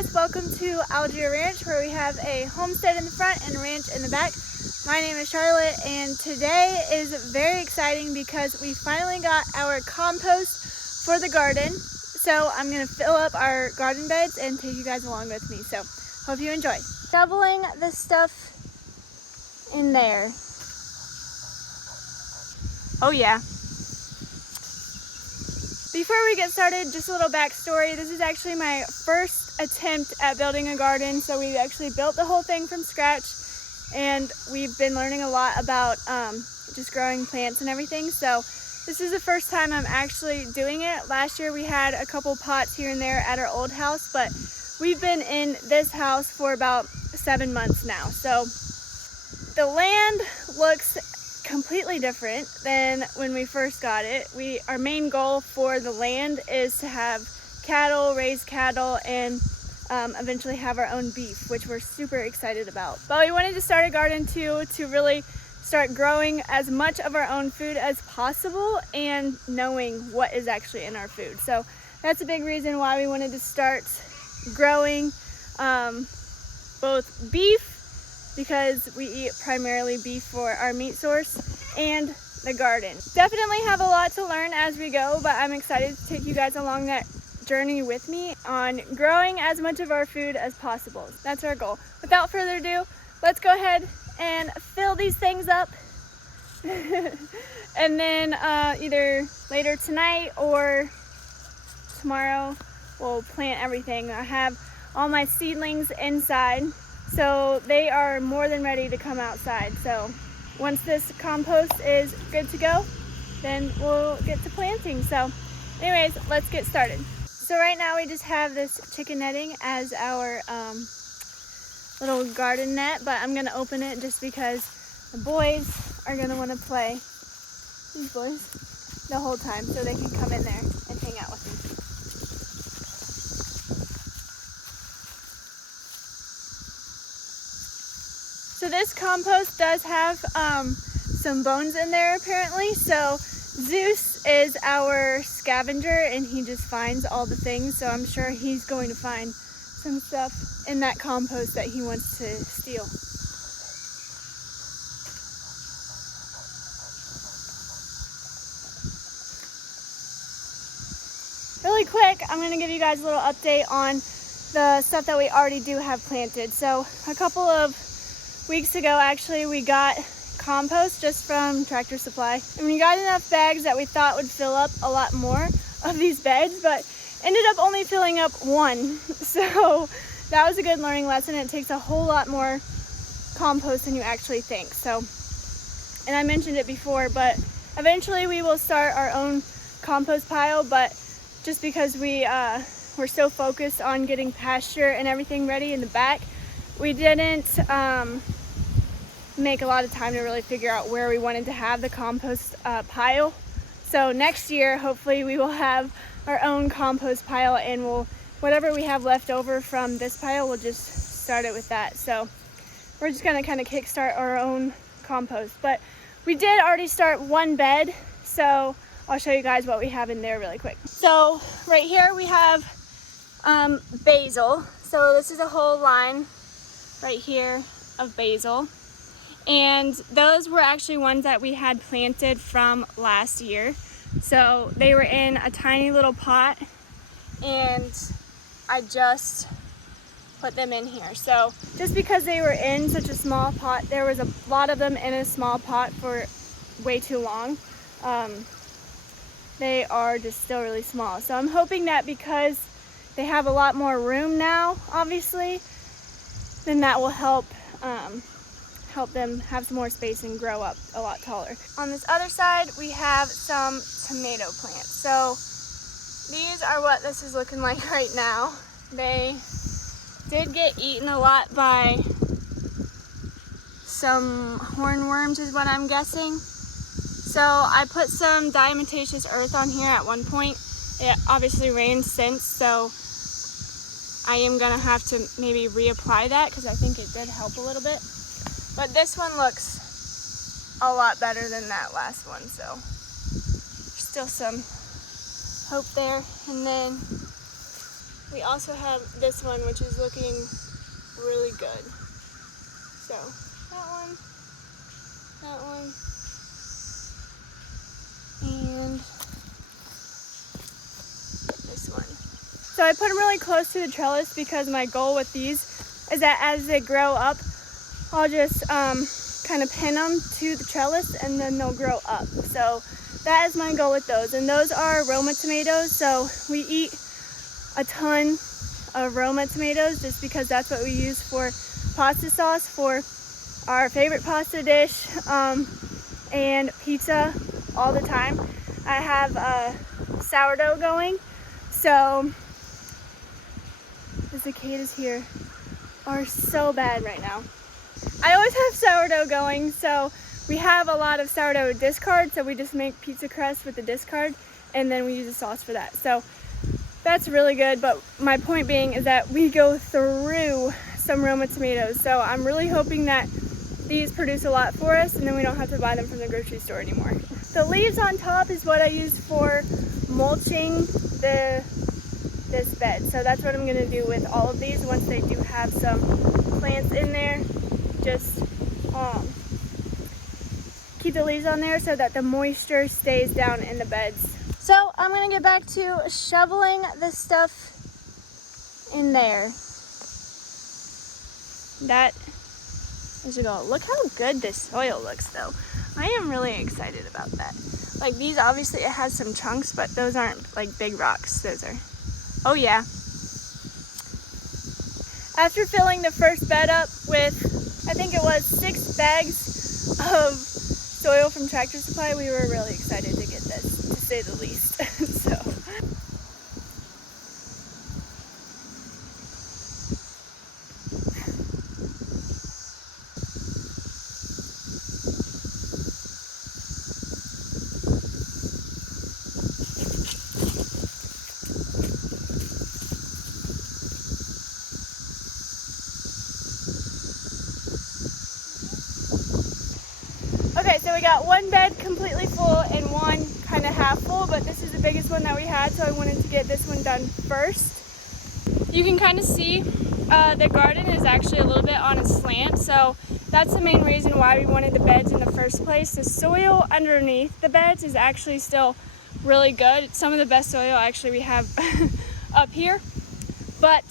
guys, welcome to AlgiereRanch, where we have a homestead in the front and a ranch in the back. My name is Charlotte, and today is very exciting because we finally got our compost for the garden. So I'm going to fill up our garden beds and take you guys along with me. So hope you enjoy. Shoveling the stuff in there. Oh yeah. Before we get started, just a little backstory. This is actually my first attempt at building a garden. So we actually built the whole thing from scratch, and we've been learning a lot about just growing plants and everything. So this is the first time I'm actually doing it. Last year we had a couple pots here and there at our old house, but we've been in this house for about 7 months now. So the land looks completely different than when we first got it. Our main goal for the land is to have cattle, raise cattle, and eventually have our own beef, which we're super excited about. But we wanted to start a garden too, to really start growing as much of our own food as possible and knowing what is actually in our food. So that's a big reason why we wanted to start growing both beef, because we eat primarily beef for our meat source, and the garden. Definitely have a lot to learn as we go, but I'm excited to take you guys along that journey with me on growing as much of our food as possible. That's our goal. Without further ado, let's go ahead and fill these things up. And then either later tonight or tomorrow we'll plant everything. I have all my seedlings inside, so they are more than ready to come outside. So once this compost is good to go, then we'll get to planting. So anyways, let's get started. So right now we just have this chicken netting as our little garden net, but I'm gonna open it just because the boys are gonna wanna play, these boys, the whole time, so they can come in there and hang out with me. So this compost does have some bones in there apparently. So Zeus is our scavenger and he just finds all the things. So I'm sure he's going to find some stuff in that compost that he wants to steal. Really quick, I'm going to give you guys a little update on the stuff that we already do have planted. So a couple of weeks ago, actually, we got compost just from Tractor Supply, and we got enough bags that we thought would fill up a lot more of these beds, but ended up only filling up one. So that was a good learning lesson. It takes a whole lot more compost than you actually think. So, and I mentioned it before, but eventually we will start our own compost pile, but just because we're so focused on getting pasture and everything ready in the back, we didn't make a lot of time to really figure out where we wanted to have the compost pile. So next year, hopefully we will have our own compost pile, and whatever we have left over from this pile, we'll just start it with that. So we're just gonna kind of kickstart our own compost. But we did already start one bed, so I'll show you guys what we have in there really quick. So right here we have basil. So this is a whole line right here of basil, and those were actually ones that we had planted from last year. So they were in a tiny little pot, and I just put them in here. So just because they were in such a small pot, there was a lot of them in a small pot for way too long. They are just still really small. So I'm hoping that because they have a lot more room now, obviously, then that will help them have some more space and grow up a lot taller. On this other side, we have some tomato plants. So these are what this is looking like right now. They did get eaten a lot by some hornworms is what I'm guessing. So I put some diatomaceous earth on here at one point. It obviously rained since, so I am gonna have to maybe reapply that because I think it did help a little bit. But this one looks a lot better than that last one, so there's still some hope there. And then we also have this one, which is looking really good. So that one, and this one. So I put them really close to the trellis because my goal with these is that as they grow up, I'll just kind of pin them to the trellis and then they'll grow up. So that is my goal with those. And those are Roma tomatoes. So we eat a ton of Roma tomatoes just because that's what we use for pasta sauce for our favorite pasta dish and pizza all the time. I have sourdough going. So the cicadas here are so bad right now. I always have sourdough going, so we have a lot of sourdough discard, so we just make pizza crust with the discard and then we use the sauce for that. So that's really good, but my point being is that we go through some Roma tomatoes, so I'm really hoping that these produce a lot for us and then we don't have to buy them from the grocery store anymore. The leaves on top is what I use for mulching this bed, so that's what I'm going to do with all of these once they do have some plants in there. Just keep the leaves on there so that the moisture stays down in the beds. So I'm gonna get back to shoveling this stuff in there. That is a goal. Look how good this soil looks though. I am really excited about that. Like these, obviously it has some chunks, but those aren't like big rocks. Those are, oh yeah. After filling the first bed up with, I think it was 6 bags of soil from Tractor Supply, we were really excited to get this, to say the least. So. Okay, so we got one bed completely full and one kind of half full, but this is the biggest one that we had, so I wanted to get this one done first. You can kind of see the garden is actually a little bit on a slant, so that's the main reason why we wanted the beds in the first place. The soil underneath the beds is actually still really good. It's some of the best soil actually we have up here, but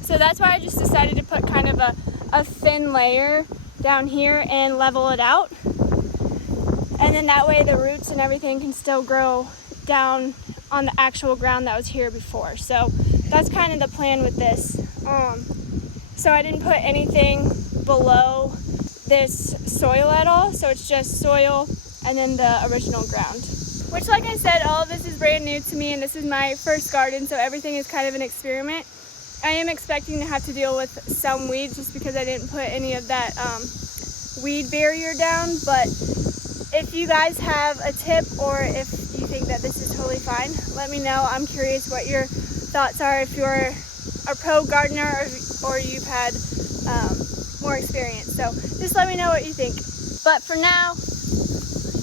so that's why I just decided to put kind of a thin layer down here and level it out, and then that way the roots and everything can still grow down on the actual ground that was here before. So that's kind of the plan with this. So I didn't put anything below this soil at all, so it's just soil and then the original ground, which, like I said, all of this is brand new to me and this is my first garden, so everything is kind of an experiment. I am expecting to have to deal with some weeds just because I didn't put any of that weed barrier down, but if you guys have a tip or if you think that this is totally fine, let me know. I'm curious what your thoughts are if you're a pro gardener or you've had more experience. So just let me know what you think. But for now,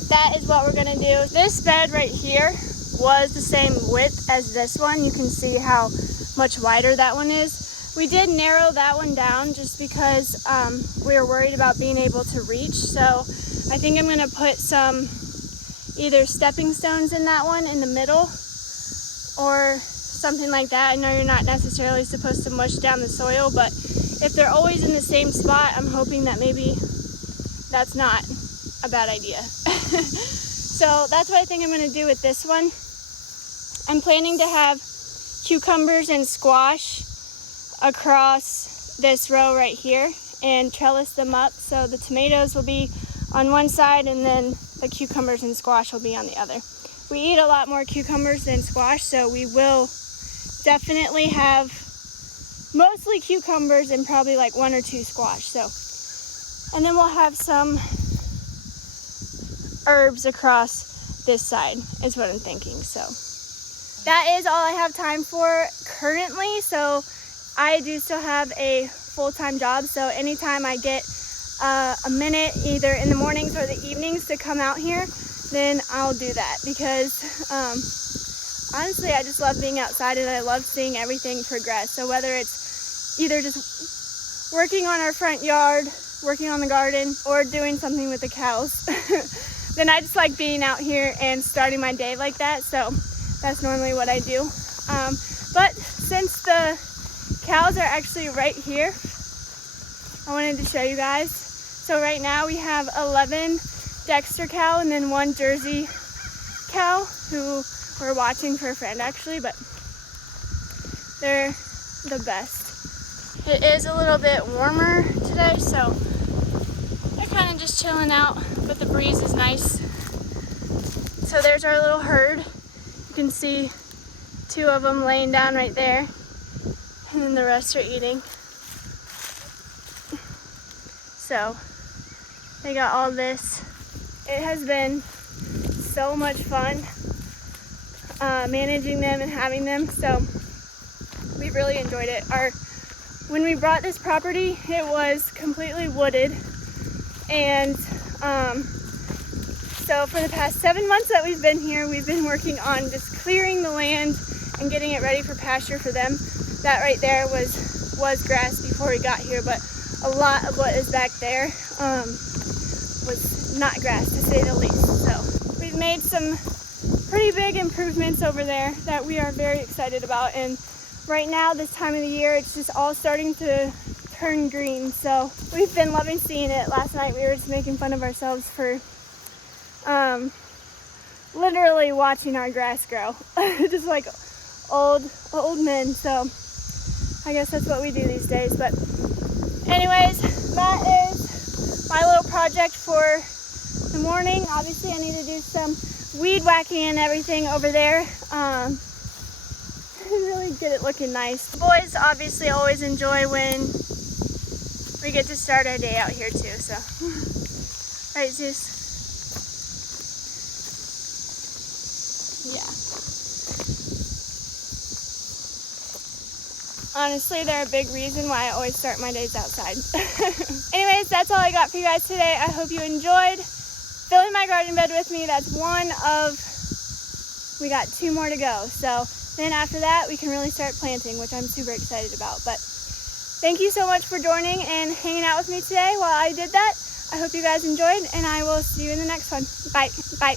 that is what we're gonna do. This bed right here was the same width as this one. You can see how much wider that one is. We did narrow that one down just because we were worried about being able to reach. So I think I'm gonna put some either stepping stones in that one in the middle or something like that. I know you're not necessarily supposed to mush down the soil, but if they're always in the same spot, I'm hoping that maybe that's not a bad idea. So that's what I think I'm gonna do with this one. I'm planning to have cucumbers and squash across this row right here and trellis them up, so the tomatoes will be on one side and then the cucumbers and squash will be on the other. We eat a lot more cucumbers than squash, so we will definitely have mostly cucumbers and probably like 1 or 2 squash. So, and then we'll have some herbs across this side is what I'm thinking. So that is all I have time for currently. So I do still have a full-time job, so anytime I get a minute either in the mornings or the evenings to come out here, then I'll do that because honestly, I just love being outside and I love seeing everything progress. So whether it's either just working on our front yard, working on the garden, or doing something with the cows, then I just like being out here and starting my day like that. So that's normally what I do. But since the cows are actually right here, I wanted to show you guys. So right now we have 11 Dexter cow and then 1 Jersey cow who we're watching for a friend actually, but they're the best. It is a little bit warmer today, so they're kind of just chilling out, but the breeze is nice. So there's our little herd. You can see 2 of them laying down right there, and then the rest are eating. So they got all this. It has been so much fun managing them and having them, so we really enjoyed it. When we bought this property, it was completely wooded, and so for the past 7 months that we've been here, we've been working on just clearing the land and getting it ready for pasture for them. That right there was grass before we got here, but a lot of what is back there was not grass, to say the least. So we've made some pretty big improvements over there that we are very excited about, and right now this time of the year it's just all starting to turn green, so we've been loving seeing it. Last night we were just making fun of ourselves for literally watching our grass grow just like old men, so I guess that's what we do these days. But anyways, that is my little project for the morning. Obviously I need to do some weed whacking and everything over there, really get it looking nice. The boys obviously always enjoy when we get to start our day out here too, so right, Zeus? Yeah. Honestly, they're a big reason why I always start my days outside. Anyways, that's all I got for you guys today. I hope you enjoyed filling my garden bed with me. That's one of, we got 2 more to go. So then after that, we can really start planting, which I'm super excited about. But thank you so much for joining and hanging out with me today while I did that. I hope you guys enjoyed, and I will see you in the next one. Bye. Bye.